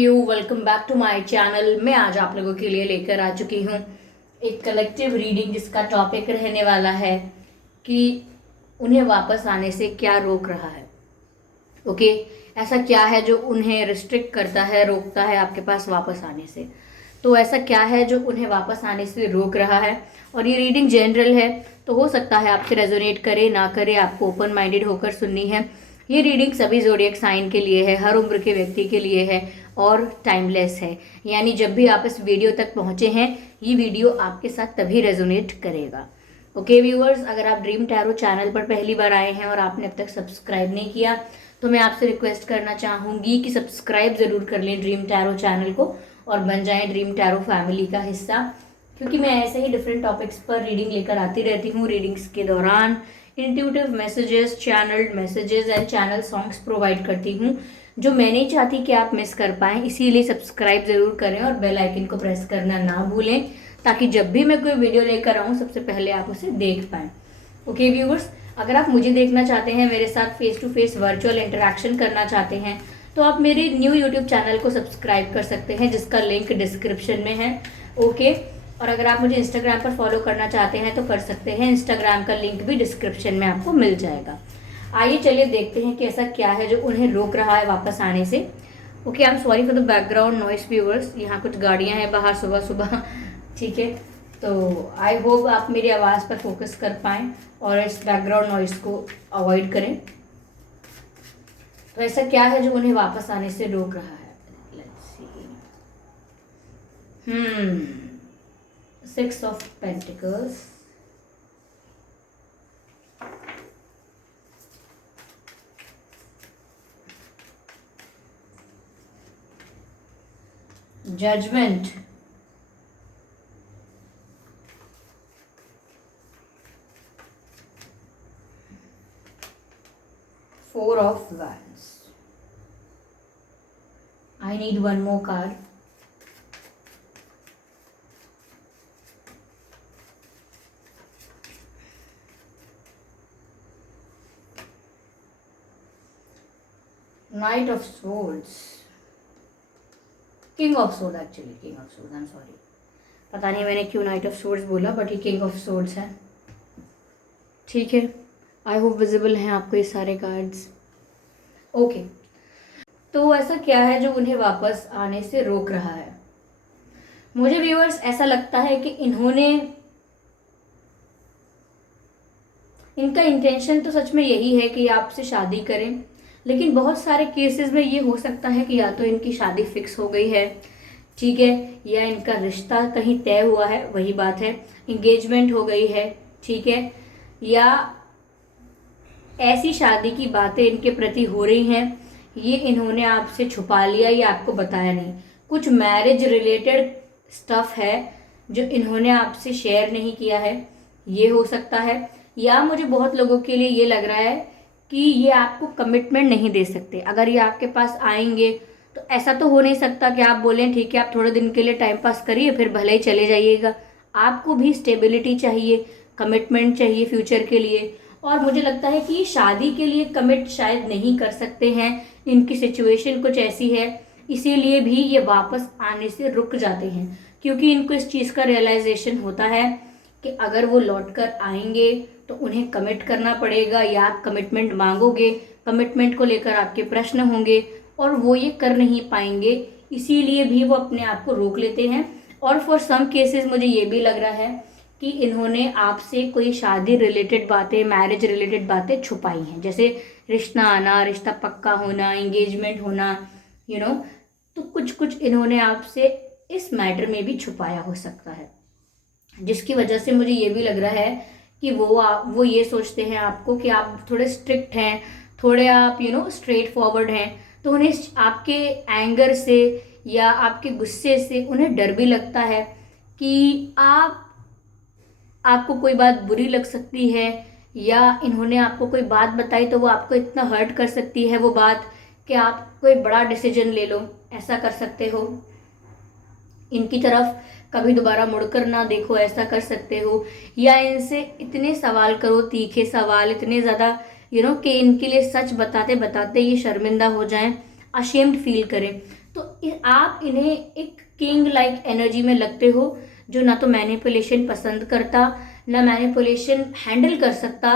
You welcome back to my channel. मैं आज आप लोगों के लिए लेकर आ चुकी हूँ एक कलेक्टिव रीडिंग जिसका टॉपिक रहने वाला है कि उन्हें वापस आने से क्या रोक रहा है। ओके, ऐसा क्या है जो उन्हें रिस्ट्रिक्ट करता है, रोकता है आपके पास वापस आने से। तो ऐसा क्या है जो उन्हें वापस आने से रोक रहा है। और ये रीडिंग जनरल है, तो हो सकता है आपसे रेजोनेट करे ना करे, आपको ओपन माइंडेड होकर सुननी है। ये रीडिंग सभी ज़ोडिएक साइन के लिए है, हर उम्र के व्यक्ति के लिए है और टाइमलेस है। यानी जब भी आप इस वीडियो तक पहुंचे हैं, ये वीडियो आपके साथ तभी रेजोनेट करेगा। ओके व्यूअर्स, अगर आप ड्रीम टैरो चैनल पर पहली बार आए हैं और आपने अब तक सब्सक्राइब नहीं किया तो मैं आपसे रिक्वेस्ट करना चाहूँगी कि सब्सक्राइब ज़रूर कर लें ड्रीम टैरो चैनल को और बन जाएं ड्रीम टैरो फैमिली का हिस्सा, क्योंकि मैं ऐसे ही डिफरेंट टॉपिक्स पर रीडिंग लेकर आती रहती हूँ। रीडिंग्स के दौरान intuitive messages, channelled messages and channel songs provide करती हूँ जो मैं नहीं चाहती कि आप मिस कर पाएँ। इसीलिए सब्सक्राइब ज़रूर करें और बेल आइकन को प्रेस करना ना भूलें, ताकि जब भी मैं कोई वीडियो लेकर आऊँ सबसे पहले आप उसे देख पाएँ। ओके व्यूअर्स, अगर आप मुझे देखना चाहते हैं, मेरे साथ face to face virtual interaction करना चाहते हैं, तो आप मेरे न्यू यूट्यूब चैनल को सब्सक्राइब कर सकते हैं जिसका लिंक डिस्क्रिप्शन में है। ओके, और अगर आप मुझे इंस्टाग्राम पर फॉलो करना चाहते हैं तो कर सकते हैं, इंस्टाग्राम का लिंक भी डिस्क्रिप्शन में आपको मिल जाएगा। आइए चलिए देखते हैं कि ऐसा क्या है जो उन्हें रोक रहा है वापस आने से। Okay, I am sorry for the background noise viewers, यहाँ कुछ गाड़ियाँ हैं बाहर सुबह सुबह। ठीक है, तो आई होप आप मेरी आवाज़ पर फोकस कर पाएँ और इस बैकग्राउंड नॉइस को अवॉइड करें। तो ऐसा क्या है जो उन्हें वापस आने से रोक रहा है। Let's see. 6 of Pentacles, Judgment, Four of Wands. I need one more card. Knight of Swords, King of Swords, actually King of Swords, I'm sorry, पता नहीं मैंने क्यों Knight of Swords बोला, बट ये King of Swords है। ठीक है, I hope visible हैं आपको ये सारे कार्ड्स। ओके, तो ऐसा क्या है जो उन्हें वापस आने से रोक रहा है। मुझे व्यूअर्स ऐसा लगता है कि इनका इंटेंशन तो सच में यही है कि आपसे शादी करें, लेकिन बहुत सारे केसेस में ये हो सकता है कि या तो इनकी शादी फिक्स हो गई है, ठीक है, या इनका रिश्ता कहीं तय हुआ है, वही बात है, इंगेजमेंट हो गई है, ठीक है, या ऐसी शादी की बातें इनके प्रति हो रही हैं, ये इन्होंने आपसे छुपा लिया या आपको बताया नहीं। कुछ मैरिज रिलेटेड स्टफ है जो इन्होंने आपसे शेयर नहीं किया है, ये हो सकता है। या मुझे बहुत लोगों के लिए ये लग रहा है कि ये आपको कमिटमेंट नहीं दे सकते। अगर ये आपके पास आएंगे तो ऐसा तो हो नहीं सकता कि आप बोलें ठीक है आप थोड़े दिन के लिए टाइम पास करिए फिर भले ही चले जाइएगा। आपको भी स्टेबिलिटी चाहिए, कमिटमेंट चाहिए फ्यूचर के लिए। और मुझे लगता है कि ये शादी के लिए कमिट शायद नहीं कर सकते हैं, इनकी सिचुएशन कुछ ऐसी है, इसीलिए भी ये वापस आने से रुक जाते हैं, क्योंकि इनको इस चीज़ का रियलाइजेशन होता है कि अगर वो लौट कर आएंगे तो उन्हें कमिट करना पड़ेगा, या आप कमिटमेंट मांगोगे, कमिटमेंट को लेकर आपके प्रश्न होंगे और वो ये कर नहीं पाएंगे, इसीलिए भी वो अपने आप को रोक लेते हैं। और फॉर सम केसेस मुझे ये भी लग रहा है कि इन्होंने आपसे कोई शादी रिलेटेड बातें, मैरिज रिलेटेड बातें छुपाई हैं, जैसे रिश्ता आना, रिश्ता पक्का होना, एंगेजमेंट होना, तो कुछ इन्होंने आपसे इस मैटर में भी छुपाया हो सकता है, जिसकी वजह से मुझे ये भी लग रहा है कि वो ये सोचते हैं आपको कि आप थोड़े स्ट्रिक्ट हैं, थोड़े आप स्ट्रेट फॉरवर्ड हैं, तो उन्हें आपके एंगर से या आपके गुस्से से उन्हें डर भी लगता है कि आपको कोई बात बुरी लग सकती है, या इन्होंने आपको कोई बात बताई तो वो आपको इतना हर्ट कर सकती है वो बात कि आप कोई बड़ा डिसीजन ले लो, ऐसा कर सकते हो। इनकी तरफ कभी दोबारा मुड़कर ना देखो, ऐसा कर सकते हो। या इनसे इतने सवाल करो, तीखे सवाल, इतने ज़्यादा कि इनके लिए सच बताते बताते ये शर्मिंदा हो जाएं, अशेम्ड फील करें। तो आप इन्हें एक किंग लाइक एनर्जी में लगते हो, जो ना तो मैनिपुलेशन पसंद करता, ना मैनिपुलेशन हैंडल कर सकता,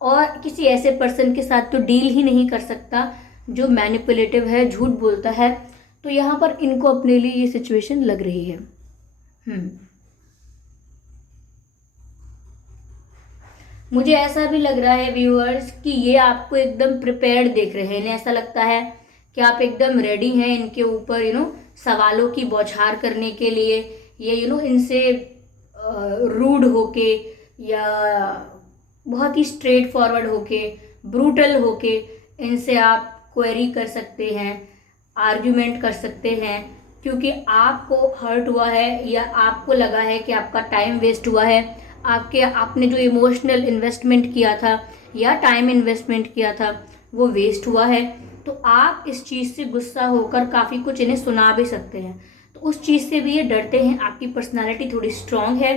और किसी ऐसे पर्सन के साथ तो डील ही नहीं कर सकता जो मैनिपुलेटिव है, झूठ बोलता है। तो यहाँ पर इनको अपने लिए ये सिचुएशन लग रही है। मुझे ऐसा भी लग रहा है व्यूअर्स कि ये आपको एकदम प्रिपेयर्ड देख रहे हैं। इन्हें ऐसा लगता है कि आप एकदम रेडी हैं इनके ऊपर सवालों की बौछार करने के लिए, या इनसे रूड होके या बहुत ही स्ट्रेट फॉरवर्ड होके, ब्रूटल होके इनसे आप क्वेरी कर सकते हैं, आर्ग्यूमेंट कर सकते हैं, क्योंकि आपको हर्ट हुआ है या आपको लगा है कि आपका टाइम वेस्ट हुआ है, आपने जो इमोशनल इन्वेस्टमेंट किया था या टाइम इन्वेस्टमेंट किया था वो वेस्ट हुआ है। तो आप इस चीज़ से गुस्सा होकर काफ़ी कुछ इन्हें सुना भी सकते हैं। तो उस चीज़ से भी ये डरते हैं। आपकी पर्सनालिटी थोड़ी स्ट्रांग है,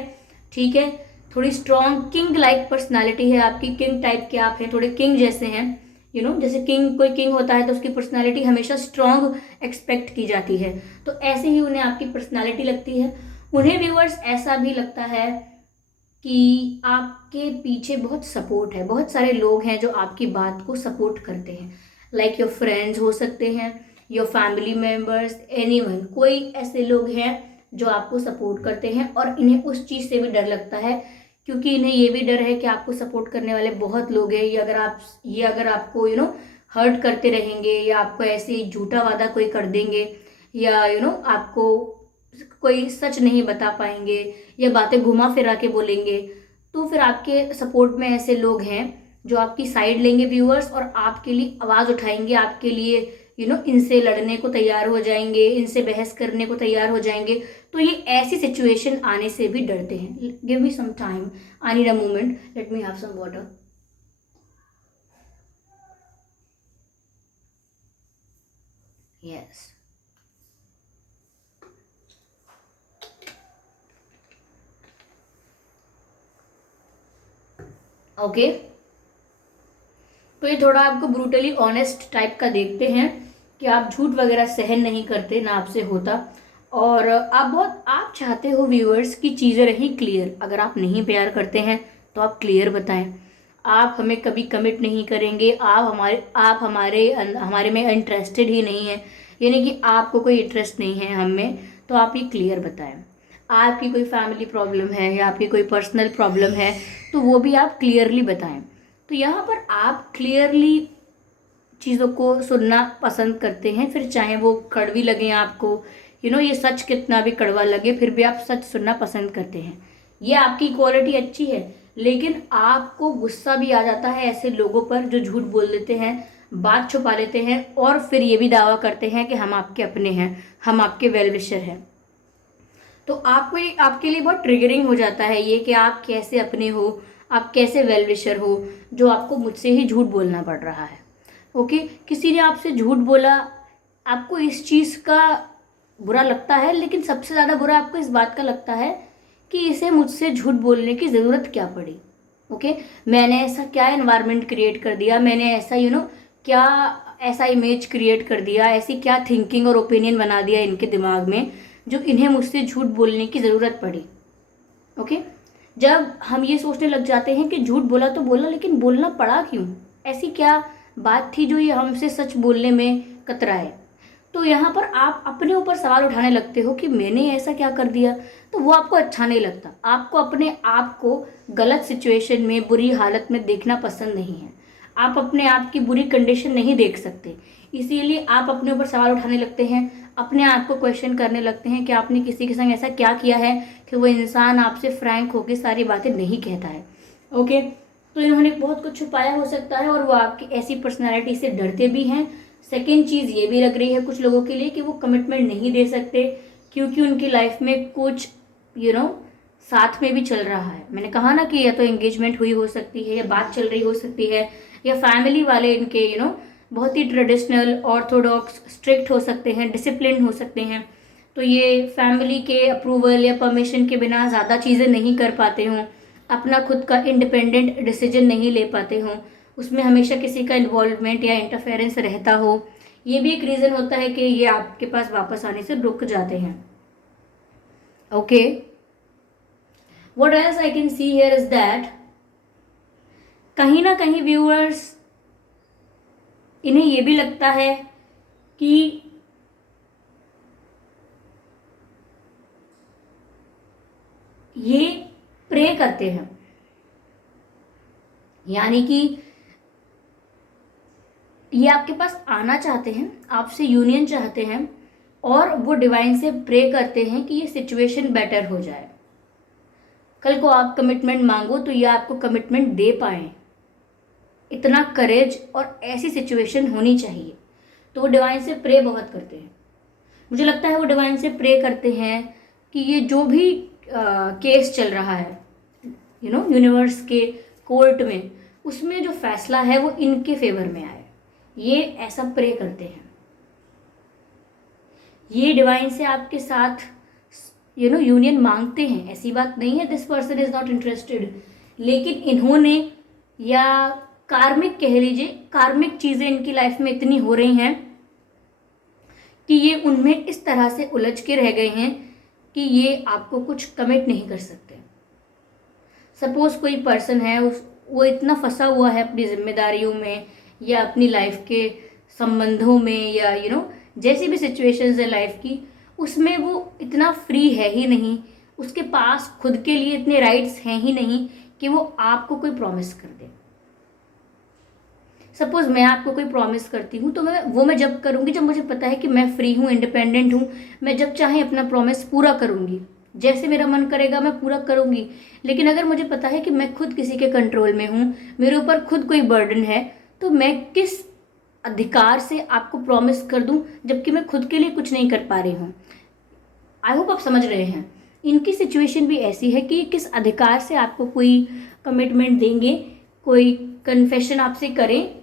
ठीक है, थोड़ी स्ट्रांग किंग लाइक पर्सनालिटी है आपकी, किंग टाइप के आप हैं, थोड़े किंग जैसे हैं। जैसे कोई किंग होता है तो उसकी पर्सनालिटी हमेशा स्ट्रांग एक्सपेक्ट की जाती है, तो ऐसे ही उन्हें आपकी पर्सनालिटी लगती है। उन्हें व्यूअर्स ऐसा भी लगता है कि आपके पीछे बहुत सपोर्ट है, बहुत सारे लोग हैं जो आपकी बात को सपोर्ट करते हैं, लाइक योर फ्रेंड्स हो सकते हैं, योर फैमिली मेम्बर्स, एनीवन, कोई ऐसे लोग हैं जो आपको सपोर्ट करते हैं। और इन्हें उस चीज़ से भी डर लगता है, क्योंकि इन्हें ये भी डर है कि आपको सपोर्ट करने वाले बहुत लोग हैं, ये अगर आपको हर्ट करते रहेंगे, या आपको ऐसे ही झूठा वादा कोई कर देंगे, या आपको कोई सच नहीं बता पाएंगे, या बातें घुमा फिरा के बोलेंगे, तो फिर आपके सपोर्ट में ऐसे लोग हैं जो आपकी साइड लेंगे व्यूअर्स, और आपके लिए आवाज़ उठाएंगे, आपके लिए इनसे लड़ने को तैयार हो जाएंगे, इनसे बहस करने को तैयार हो जाएंगे। तो ये ऐसी सिचुएशन आने से भी डरते हैं। Give me some time, I need a moment, let me have some water. Yes, okay. तो ये थोड़ा आपको ब्रूटली ऑनेस्ट टाइप का देखते हैं कि आप झूठ वगैरह सहन नहीं करते, ना आपसे होता, और आप चाहते हो व्यूअर्स की चीज़ें रही क्लियर। अगर आप नहीं प्यार करते हैं तो आप क्लियर बताएं। आप हमें कभी कमिट नहीं करेंगे, आप हमारे में इंटरेस्टेड ही नहीं है, यानी कि आपको कोई इंटरेस्ट नहीं है हम में, तो आप ये क्लियर बताएं। आपकी कोई फैमिली प्रॉब्लम है या आपकी कोई पर्सनल प्रॉब्लम है तो वो भी आप क्लियरली बताएं। तो यहाँ पर आप क्लियरली चीज़ों को सुनना पसंद करते हैं, फिर चाहे वो कड़वी लगे आपको, ये सच कितना भी कड़वा लगे, फिर भी आप सच सुनना पसंद करते हैं। ये आपकी क्वालिटी अच्छी है, लेकिन आपको गुस्सा भी आ जाता है ऐसे लोगों पर जो झूठ बोल देते हैं, बात छुपा लेते हैं, और फिर ये भी दावा करते हैं कि हम आपके अपने हैं, हम आपके वेल विशर हैं। तो आपके लिए बहुत ट्रिगरिंग हो जाता है ये कि आप कैसे अपने हो, आप कैसे वेल विशर हो, जो आपको मुझसे ही झूठ बोलना पड़ रहा है। ओके, किसी ने आपसे झूठ बोला, आपको इस चीज़ का बुरा लगता है, लेकिन सबसे ज़्यादा बुरा आपको इस बात का लगता है कि इसे मुझसे झूठ बोलने की ज़रूरत क्या पड़ी। ओके, मैंने ऐसा क्या एनवायरनमेंट क्रिएट कर दिया, मैंने ऐसा क्या ऐसा इमेज क्रिएट कर दिया, ऐसी क्या थिंकिंग और ओपिनियन बना दिया इनके दिमाग में जो इन्हें मुझसे झूठ बोलने की ज़रूरत पड़ी। ओके, जब हम ये सोचने लग जाते हैं कि झूठ बोला तो बोला, लेकिन बोलना पड़ा क्यों, ऐसी क्या बात थी जो ये हमसे सच बोलने में कतराए, तो यहाँ पर आप अपने ऊपर सवाल उठाने लगते हो कि मैंने ऐसा क्या कर दिया। तो वो आपको अच्छा नहीं लगता, आपको अपने आप को गलत सिचुएशन में, बुरी हालत में देखना पसंद नहीं है, आप अपने आप की बुरी कंडीशन नहीं देख सकते, इसीलिए आप अपने ऊपर सवाल उठाने लगते हैं, अपने आप को क्वेश्चन करने लगते हैं कि आपने किसी के संग ऐसा क्या किया है कि वो इंसान आपसे फ्रैंक होकर सारी बातें नहीं कहता है। ओके, तो इन्होंने बहुत कुछ छुपाया हो सकता है, और वो आपकी ऐसी पर्सनालिटी से डरते भी हैं। सेकेंड चीज़ ये भी लग रही है कुछ लोगों के लिए कि वो कमिटमेंट नहीं दे सकते, क्योंकि उनकी लाइफ में कुछ साथ में भी चल रहा है। मैंने कहा ना कि या तो एंगेजमेंट हुई हो सकती है, या बात चल रही हो सकती है, या फैमिली वाले इनके बहुत ही ट्रेडिशनल, ऑर्थोडॉक्स, स्ट्रिक्ट हो सकते हैं, डिसिप्लिन हो सकते हैं। तो ये फैमिली के अप्रूवल या परमिशन के बिना ज़्यादा चीज़ें नहीं कर पाते हों, अपना खुद का इंडिपेंडेंट डिसीजन नहीं ले पाते हों, उसमें हमेशा किसी का इन्वॉल्वमेंट या इंटरफेरेंस रहता हो, ये भी एक रीज़न होता है कि ये आपके पास वापस आने से रुक जाते हैं। Okay, what else I can see here is that कहीं ना कहीं व्यूअर्स, इन्हें ये भी लगता है कि ये प्रे करते हैं, यानी कि ये आपके पास आना चाहते हैं, आपसे यूनियन चाहते हैं, और वो डिवाइन से प्रे करते हैं कि ये सिचुएशन बेटर हो जाए। कल को आप कमिटमेंट मांगो तो ये आपको कमिटमेंट दे पाए, इतना करेज और ऐसी सिचुएशन होनी चाहिए। तो वो डिवाइन से प्रे बहुत करते हैं। मुझे लगता है वो डिवाइन से प्रे करते हैं कि ये जो भी केस चल रहा है यूनिवर्स के कोर्ट में, उसमें जो फैसला है वो इनके फेवर में आए। ये ऐसा प्रे करते हैं। ये डिवाइन से आपके साथ यूनियन मांगते हैं, ऐसी बात नहीं है this person is not interested, लेकिन इन्होंने, या कार्मिक कह लीजिए, कार्मिक चीज़ें इनकी लाइफ में इतनी हो रही हैं कि ये उनमें इस तरह से उलझ के रह गए हैं कि ये आपको कुछ कमिट नहीं कर सकते। सपोज कोई पर्सन है, वो इतना फंसा हुआ है अपनी जिम्मेदारियों में या अपनी लाइफ के संबंधों में, या जैसी भी सिचुएशंस है लाइफ की, उसमें वो इतना फ्री है ही नहीं, उसके पास खुद के लिए इतने राइट्स हैं ही नहीं कि वो आपको कोई प्रॉमिस कर दे। सपोज मैं आपको कोई प्रॉमिस करती हूँ तो मैं जब करूँगी जब मुझे पता है कि मैं फ्री हूँ, इंडिपेंडेंट हूँ, मैं जब चाहे अपना प्रॉमिस पूरा करूँगी, जैसे मेरा मन करेगा मैं पूरा करूँगी। लेकिन अगर मुझे पता है कि मैं खुद किसी के कंट्रोल में हूँ, मेरे ऊपर खुद कोई बर्डन है, तो मैं किस अधिकार से आपको प्रॉमिस कर दूं जबकि मैं खुद के लिए कुछ नहीं कर पा रही हूँ। आई होप आप समझ रहे हैं। इनकी सिचुएशन भी ऐसी है कि किस अधिकार से आपको कोई कमिटमेंट देंगे, कोई कन्फेशन आपसे करें,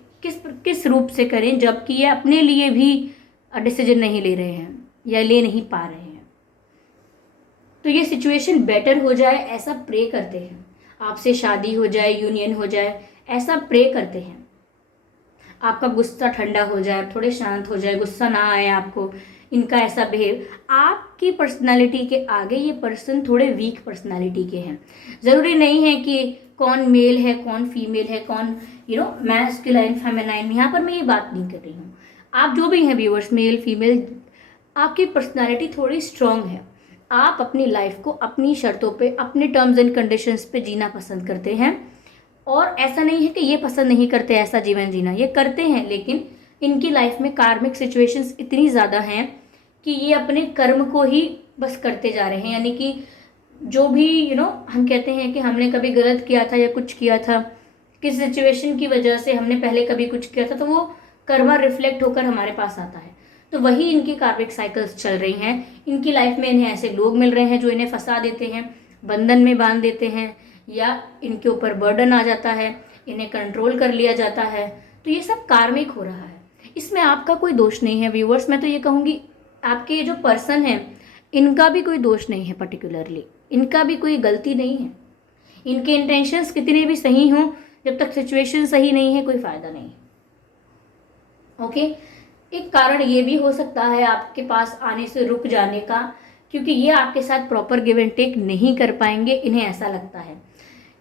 किस रूप से करें, जबकि ये अपने लिए भी डिसीजन नहीं ले रहे हैं या ले नहीं पा रहे हैं। तो ये सिचुएशन बेटर हो जाए ऐसा प्रे करते हैं, आपसे शादी हो जाए, यूनियन हो जाए, ऐसा प्रे करते हैं। आपका गुस्सा ठंडा हो जाए, थोड़े शांत हो जाए, गुस्सा ना आए आपको, इनका ऐसा बिहेव। आपकी पर्सनालिटी के आगे ये पर्सन थोड़े वीक पर्सनालिटी के हैं। ज़रूरी नहीं है कि कौन मेल है कौन फीमेल है, कौन मैस्कुलाइन फेमिनाइन, यहाँ पर मैं ये बात नहीं कर रही हूँ। आप जो भी हैं व्यूअर्स, मेल फीमेल, आपकी पर्सनालिटी थोड़ी स्ट्रांग है। आप अपनी लाइफ को अपनी शर्तों पे, अपने टर्म्स एंड कंडीशंस पे जीना पसंद करते हैं, और ऐसा नहीं है कि ये पसंद नहीं करते ऐसा जीवन जीना, ये करते हैं, लेकिन इनकी लाइफ में कार्मिक सिचुएशंस इतनी ज़्यादा हैं कि ये अपने कर्म को ही बस करते जा रहे हैं। यानी कि जो भी हम कहते हैं कि हमने कभी गलत किया था या कुछ किया था, किस सिचुएशन की वजह से हमने पहले कभी कुछ किया था, तो वो कर्मा रिफ्लेक्ट होकर हमारे पास आता है। तो वही इनकी कार्मिक साइकिल्स चल रही हैं। इनकी लाइफ में इन्हें ऐसे लोग मिल रहे हैं जो इन्हें फंसा देते हैं, बंधन में बांध देते हैं, या इनके ऊपर बर्डन आ जाता है, इन्हें कंट्रोल कर लिया जाता है। तो ये सब कार्मिक हो रहा है, इसमें आपका कोई दोष नहीं है व्यूअर्स। मैं तो ये कहूँगी आपके ये जो पर्सन है इनका भी कोई दोष नहीं है, पर्टिकुलरली इनका भी कोई गलती नहीं है। इनके इंटेंशंस कितने भी सही हों, जब तक सिचुएशन सही नहीं है कोई फ़ायदा नहीं। ओके, एक कारण ये भी हो सकता है आपके पास आने से रुक जाने का, क्योंकि ये आपके साथ प्रॉपर गिव एंड टेक नहीं कर पाएंगे, इन्हें ऐसा लगता है।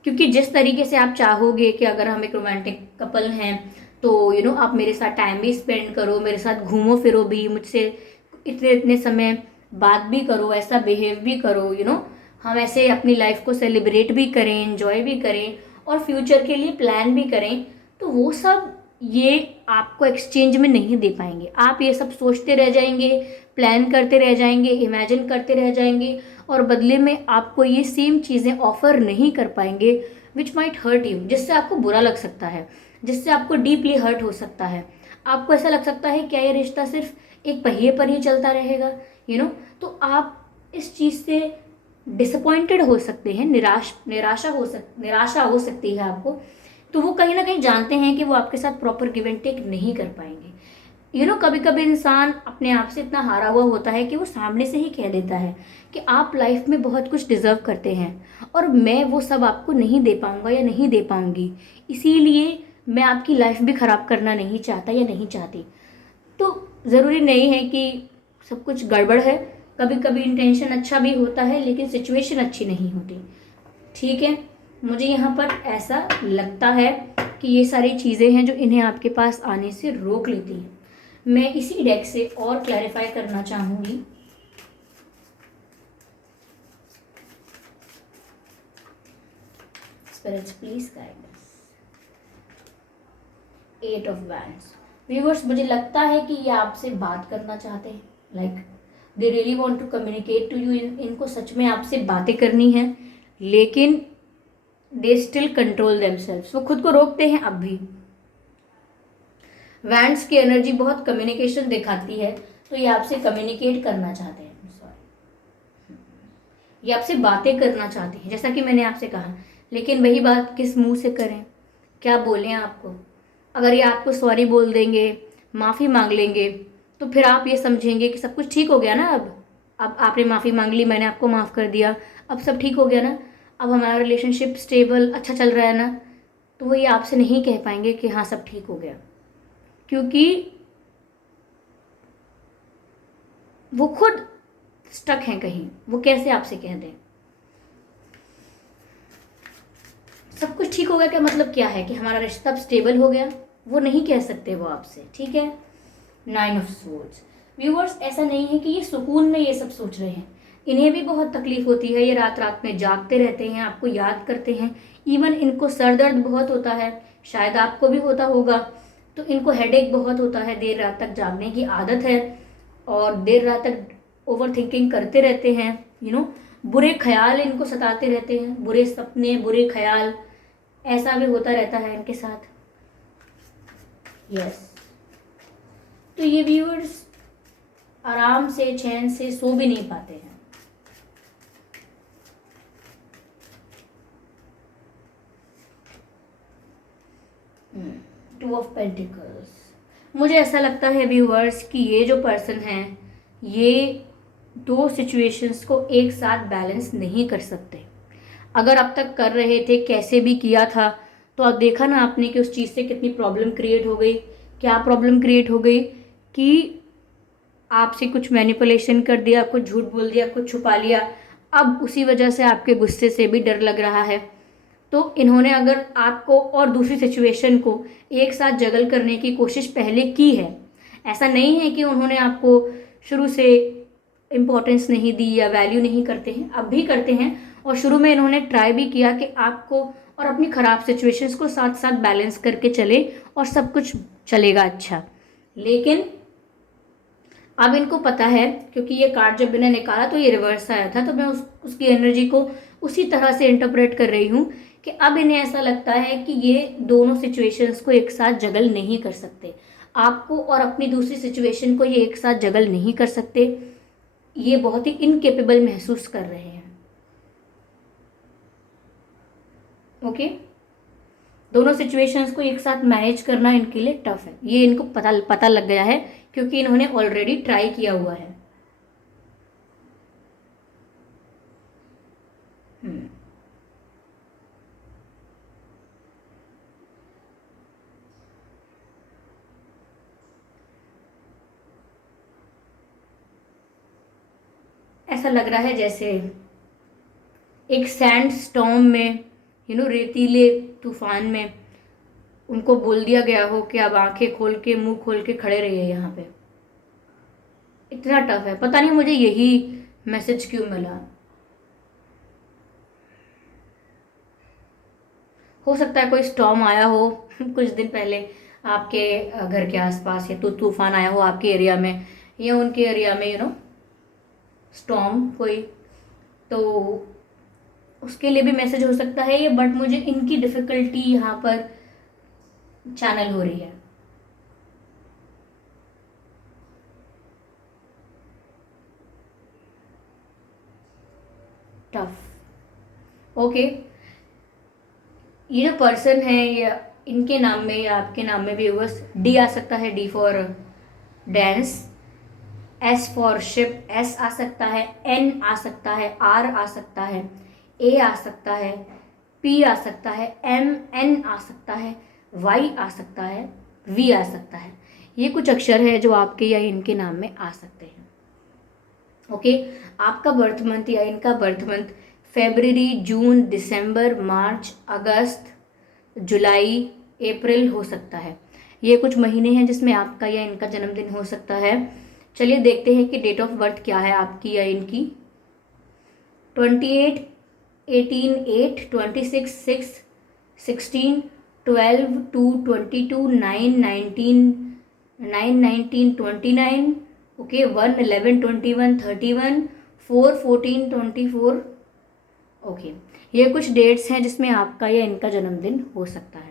क्योंकि जिस तरीके से आप चाहोगे कि अगर हम एक रोमांटिक कपल हैं तो आप मेरे साथ टाइम भी स्पेंड करो, मेरे साथ घूमो फिरो भी, मुझसे इतने समय बात भी करो, ऐसा बिहेव भी करो, हम ऐसे अपनी लाइफ को सेलिब्रेट भी करें, एंजॉय भी करें और फ्यूचर के लिए प्लान भी करें, तो वो सब ये आपको एक्सचेंज में नहीं दे पाएंगे। आप ये सब सोचते रह जाएंगे, प्लान करते रह जाएंगे, इमेजिन करते रह जाएंगे, और बदले में आपको ये सेम चीज़ें ऑफर नहीं कर पाएंगे, विच माइट हर्ट यू, जिससे आपको बुरा लग सकता है, जिससे आपको डीपली हर्ट हो सकता है। आपको ऐसा लग सकता है क्या ये रिश्ता सिर्फ एक पहिए पर ही चलता रहेगा, तो आप इस चीज़ से डिसअपॉइंटेड हो सकते हैं, निराशा हो सकती है आपको। तो वो कहीं ना कहीं जानते हैं कि वो आपके साथ प्रॉपर गिव एंड टेक नहीं कर पाएंगे। कभी कभी इंसान अपने आप से इतना हारा हुआ होता है कि वो सामने से ही कह देता है कि आप लाइफ में बहुत कुछ डिजर्व करते हैं और मैं वो सब आपको नहीं दे पाऊंगा या नहीं दे पाऊंगी, इसीलिए मैं आपकी लाइफ भी ख़राब करना नहीं चाहता या नहीं चाहती। तो ज़रूरी नहीं है कि सब कुछ गड़बड़ है, कभी कभी इंटेंशन अच्छा भी होता है लेकिन सिचुएशन अच्छी नहीं होती। ठीक है, मुझे यहाँ पर ऐसा लगता है कि ये सारी चीज़ें हैं जो इन्हें आपके पास आने से रोक लेती हैं। मैं इसी डेक से और क्लैरिफाई करना चाहूँगी। Spirits please guide us. 8 of wands. Viewers, मुझे लगता है कि ये आपसे बात करना चाहते हैं, like they really want to communicate to you. इनको सच में आपसे बातें करनी है, लेकिन दे स्टिल कंट्रोल देमसेल्व्स, वो खुद को रोकते हैं अब भी। वैंड्स की एनर्जी बहुत कम्युनिकेशन दिखाती है, तो ये आपसे कम्युनिकेट करना चाहते हैं। सॉरी, ये आपसे बातें करना चाहते हैं, जैसा कि मैंने आपसे कहा, लेकिन वही बात किस मुंह से करें, क्या बोलें आपको। अगर ये आपको सॉरी बोल देंगे, माफ़ी मांग लेंगे, तो फिर आप ये समझेंगे कि सब कुछ ठीक हो गया ना। अब आपने माफ़ी मांग ली, मैंने आपको माफ़ कर दिया, अब सब ठीक हो गया ना, अब हमारा रिलेशनशिप स्टेबल अच्छा चल रहा है ना। तो वो ये आपसे नहीं कह पाएंगे कि हाँ सब ठीक हो गया, क्योंकि वो खुद स्टक हैं कहीं। वो कैसे आपसे कह दें सब कुछ ठीक हो गया, क्या मतलब क्या है कि हमारा रिश्ता अब स्टेबल हो गया? वो नहीं कह सकते वो आपसे। ठीक है, 9 ऑफ स्वॉर्ड्स। व्यूअर्स, ऐसा नहीं है कि ये सुकून में ये सब सोच रहे हैं, इन्हें भी बहुत तकलीफ होती है। ये रात रात में जागते रहते हैं, आपको याद करते हैं, इवन इनको सर दर्द बहुत होता है, शायद आपको भी होता होगा। तो इनको हेडेक बहुत होता है, देर रात तक जागने की आदत है और देर रात तक ओवर थिंकिंग करते रहते हैं। बुरे ख्याल इनको सताते रहते हैं, बुरे सपने, बुरे ख्याल, ऐसा भी होता रहता है इनके साथ। यस, तो ये व्यूअर्स आराम से चैन से सो भी नहीं पाते हैं। Two of pentacles. मुझे ऐसा लगता है व्यूअर्स कि ये जो पर्सन हैं, ये दो सिचुएशंस को एक साथ बैलेंस नहीं कर सकते। अगर अब तक कर रहे थे, कैसे भी किया था, तो अब देखा ना आपने कि उस चीज़ से कितनी प्रॉब्लम क्रिएट हो गई। क्या प्रॉब्लम क्रिएट हो गई कि आपसे कुछ मैनिपुलेशन कर दिया, कुछ झूठ बोल दिया, कुछ छुपा लिया। अब उसी वजह से आपके गुस्से से भी डर लग रहा है। तो इन्होंने अगर आपको और दूसरी सिचुएशन को एक साथ जगल करने की कोशिश पहले की है, ऐसा नहीं है कि उन्होंने आपको शुरू से इम्पोर्टेंस नहीं दी या वैल्यू नहीं करते हैं, अब भी करते हैं। और शुरू में इन्होंने ट्राई भी किया कि आपको और अपनी ख़राब सिचुएशंस को साथ साथ बैलेंस करके चले और सब कुछ चलेगा अच्छा। लेकिन अब इनको पता है, क्योंकि ये कार्ड जब मैंने निकाला तो ये रिवर्स आया था, तो मैं उसकी एनर्जी को उसी तरह से इंटरप्रेट कर रही हूँ कि अब इन्हें ऐसा लगता है कि ये दोनों सिचुएशंस को एक साथ जगल नहीं कर सकते। आपको और अपनी दूसरी सिचुएशन को ये एक साथ जगल नहीं कर सकते। ये बहुत ही इनकेपेबल महसूस कर रहे हैं। ओके, दोनों सिचुएशंस को एक साथ मैनेज करना इनके लिए टफ है, ये इनको पता लग गया है, क्योंकि इन्होंने ऑलरेडी ट्राई किया हुआ है। ऐसा लग रहा है जैसे एक सैंड स्टॉर्म में, रेतीले तूफान में उनको बोल दिया गया हो कि अब आंखें खोल के, मुंह खोल के खड़े रहिए यहाँ पे। इतना टफ है, पता नहीं मुझे यही मैसेज क्यों मिला। हो सकता है कोई स्टॉर्म आया हो कुछ दिन पहले आपके घर के आसपास, या तो तूफान आया हो आपके एरिया में या उनके एरिया में, स्टॉर्म कोई, तो उसके लिए भी मैसेज हो सकता है ये। बट मुझे इनकी डिफिकल्टी यहाँ पर चैनल हो रही है। टफ। ओके, ये जो पर्सन है, या इनके नाम में या आपके नाम में भी बस डी आ सकता है। D for dance, S for ship, S आ सकता है, एन आ सकता है, आर आ सकता है, ए आ सकता है, पी आ सकता है, एम एन आ सकता है, वाई आ सकता है, वी आ सकता है। ये कुछ अक्षर है जो आपके या इनके नाम में आ सकते हैं। ओके, आपका बर्थ मंथ या इनका बर्थ मंथ फरवरी, जून, दिसंबर, मार्च, अगस्त, जुलाई, अप्रैल हो सकता है। ये कुछ महीने हैं जिसमें आपका या इनका जन्मदिन हो सकता है। चलिए देखते हैं कि डेट ऑफ बर्थ क्या है आपकी या इनकी। 28, 18, 8, 26, 6, 16, 12, 2, 22, 9, 19, 9, 19, 29, ओके, 1, 11, 21, 31, 4, 14, 24, ओके। ये कुछ डेट्स हैं जिसमें आपका या इनका जन्मदिन हो सकता है।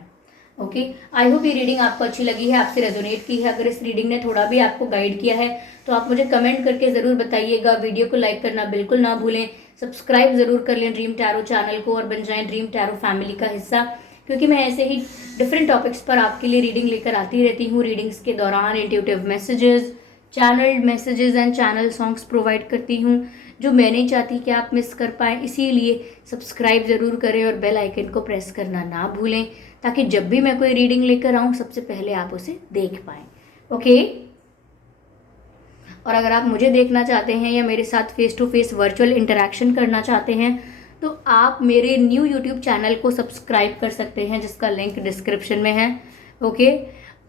ओके, आई होप ये रीडिंग आपको अच्छी लगी है, आपसे रेजोनेट की है। अगर इस रीडिंग ने थोड़ा भी आपको गाइड किया है तो आप मुझे कमेंट करके ज़रूर बताइएगा। वीडियो को लाइक करना बिल्कुल ना भूलें, सब्सक्राइब ज़रूर कर लें ड्रीम टैरो चैनल को और बन जाएं ड्रीम टैरो फैमिली का हिस्सा, क्योंकि मैं ऐसे ही डिफरेंट टॉपिक्स पर आपके लिए रीडिंग लेकर आती रहती हूँ। रीडिंग्स के दौरान intuitive messages, channel messages and channel songs provide करती हूँ जो मैं नहीं चाहती कि आप मिस कर पाएँ। इसीलिए सब्सक्राइब ज़रूर करें और बेल आइकन को प्रेस करना ना भूलें, ताकि जब भी मैं कोई रीडिंग लेकर आऊँ सबसे पहले आप उसे देख पाएँ। ओके, और अगर आप मुझे देखना चाहते हैं या मेरे साथ face to face virtual interaction करना चाहते हैं तो आप मेरे न्यू यूट्यूब चैनल को सब्सक्राइब कर सकते हैं, जिसका लिंक डिस्क्रिप्शन में है। ओके,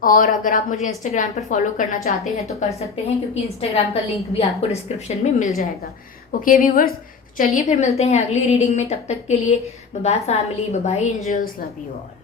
और अगर आप मुझे इंस्टाग्राम पर फॉलो करना चाहते हैं तो कर सकते हैं, क्योंकि इंस्टाग्राम का लिंक भी आपको डिस्क्रिप्शन में मिल जाएगा। ओके व्यूवर्स, चलिए फिर मिलते हैं अगली रीडिंग में। तब तक के लिए bye bye family, bye bye angels, love you all.